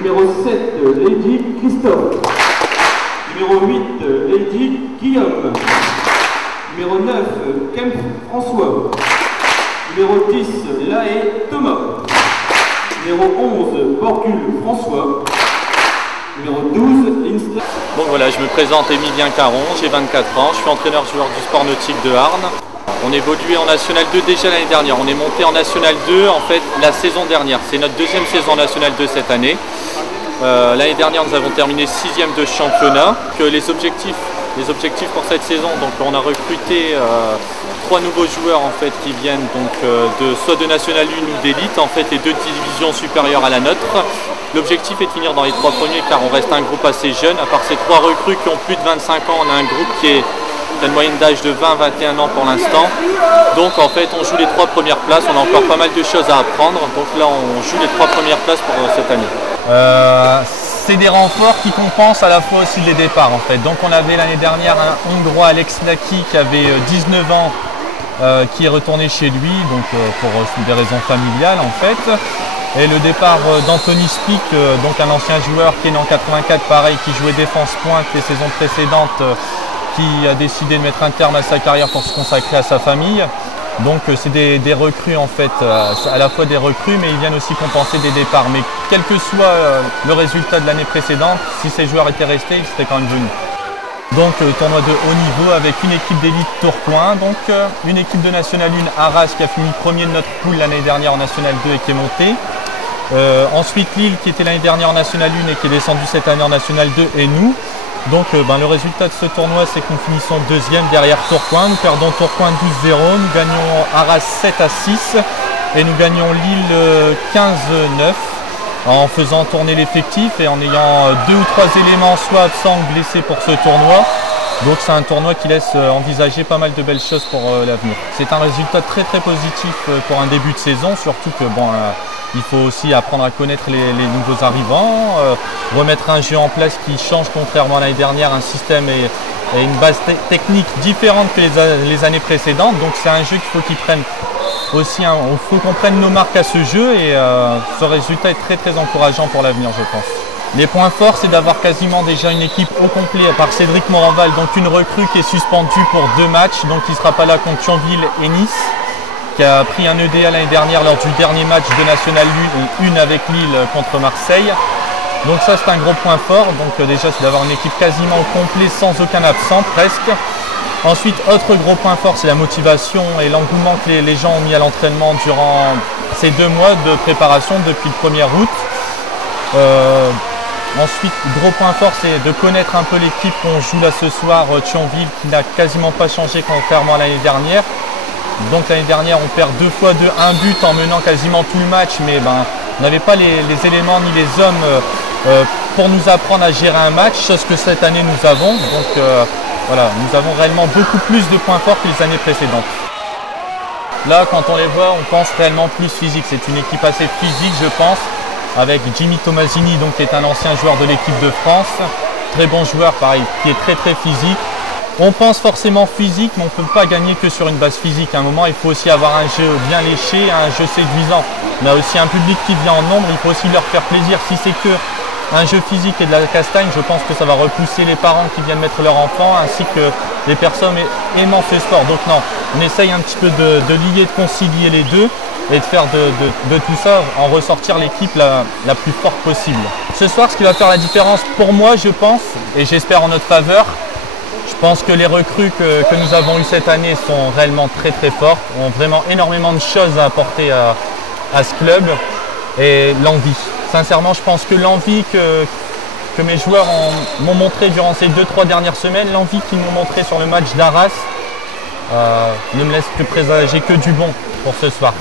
Numéro 7, Lady Christophe. Numéro 8, Lady Guillaume. Numéro 9, Kemp François. Numéro 10, Laé Thomas. Numéro 11, Borgul François. Numéro 12, Insta. Donc voilà, je me présente Emilien Caron, j'ai 24 ans, je suis entraîneur-joueur du sport nautique de Arnes. On évoluait en National 2 déjà l'année dernière, on est monté en National 2 en fait la saison dernière. C'est notre deuxième saison en National 2 cette année. L'année dernière nous avons terminé 6e de championnat. Les objectifs pour cette saison, donc on a recruté 3 nouveaux joueurs en fait qui viennent donc soit de National 1 ou d'élite, en fait les 2 divisions supérieures à la nôtre. L'objectif est de finir dans les 3 premiers car on reste un groupe assez jeune. À part ces 3 recrues qui ont plus de 25 ans, on a un groupe qui a une moyenne d'âge de 20-21 ans pour l'instant. Donc en fait on joue les 3 premières places, on a encore pas mal de choses à apprendre. Donc là on joue les 3 premières places pour cette année. C'est des renforts qui compensent à la fois aussi les départs en fait. Donc on avait l'année dernière un Hongrois, Alex Laki, qui avait 19 ans, qui est retourné chez lui, donc pour des raisons familiales en fait. Et le départ d'Anthony Spick, donc un ancien joueur qui est né en 84, pareil, qui jouait défense pointe les saisons précédentes, qui a décidé de mettre un terme à sa carrière pour se consacrer à sa famille. Donc c'est des recrues en fait, à la fois des recrues, mais ils viennent aussi compenser des départs. Mais quel que soit le résultat de l'année précédente, si ces joueurs étaient restés, ils seraient quand même venus. Donc tournoi de haut niveau avec une équipe d'élite Tourcoing, donc une équipe de National 1 Arras qui a fini premier de notre poule l'année dernière en National 2 et qui est montée. Ensuite Lille qui était l'année dernière en National 1 et qui est descendu cette année en National 2 et nous. Donc le résultat de ce tournoi c'est que nous finissons deuxième derrière Tourcoing. Nous perdons Tourcoing 12-0, nous gagnons Arras 7-6 et nous gagnons Lille 15-9 en faisant tourner l'effectif et en ayant 2 ou 3 éléments soit absents ou blessés pour ce tournoi. Donc c'est un tournoi qui laisse envisager pas mal de belles choses pour l'avenir. C'est un résultat très positif pour un début de saison, surtout que il faut aussi apprendre à connaître les nouveaux arrivants, remettre un jeu en place qui change contrairement à l'année dernière, un système et une base technique différente que les années précédentes. Donc c'est un jeu qu'il faut qu'ils prennent aussi, il faut qu'on prenne nos marques à ce jeu et ce résultat est très encourageant pour l'avenir je pense. Les points forts c'est d'avoir quasiment déjà une équipe au complet à part Cédric Moranval, donc une recrue qui est suspendue pour 2 matchs, donc il ne sera pas là contre Thionville et Nice, qui a pris un EDA l'année dernière lors du dernier match de National 1 et une avec Lille contre Marseille. Donc ça c'est un gros point fort, donc déjà c'est d'avoir une équipe quasiment au complet sans aucun absent presque. Ensuite autre gros point fort c'est la motivation et l'engouement que les gens ont mis à l'entraînement durant ces 2 mois de préparation depuis le 1er août. Ensuite, gros point fort, c'est de connaître un peu l'équipe qu'on joue là ce soir, Thionville, qui n'a quasiment pas changé contrairement à l'année dernière. Donc l'année dernière, on perd 2 fois un but en menant quasiment tout le match, mais on n'avait pas les éléments ni les hommes pour nous apprendre à gérer un match, chose que cette année nous avons. Donc voilà, nous avons réellement beaucoup plus de points forts que les années précédentes. Là, quand on les voit, on pense réellement plus physique. C'est une équipe assez physique, je pense, avec Jimmy Tomasini, donc, qui est un ancien joueur de l'équipe de France. Très bon joueur, pareil, qui est très physique. On pense forcément physique, mais on ne peut pas gagner que sur une base physique. À un moment, il faut aussi avoir un jeu bien léché, un jeu séduisant. On a aussi un public qui vient en nombre, il faut aussi leur faire plaisir. Si c'est que un jeu physique et de la castagne, je pense que ça va repousser les parents qui viennent mettre leur enfant, ainsi que les personnes aimant ce sport. Donc non, on essaye un petit peu de lier, de concilier les deux et de faire de tout ça, en ressortir l'équipe la plus forte possible. Ce soir, ce qui va faire la différence pour moi, je pense, et j'espère en notre faveur, je pense que les recrues que nous avons eues cette année sont réellement très fortes, ont vraiment énormément de choses à apporter à ce club et l'envie. Sincèrement, je pense que l'envie que mes joueurs m'ont montré durant ces 2-3 dernières semaines, l'envie qu'ils m'ont montré sur le match d'Arras, ne me laisse que présager que du bon pour ce soir.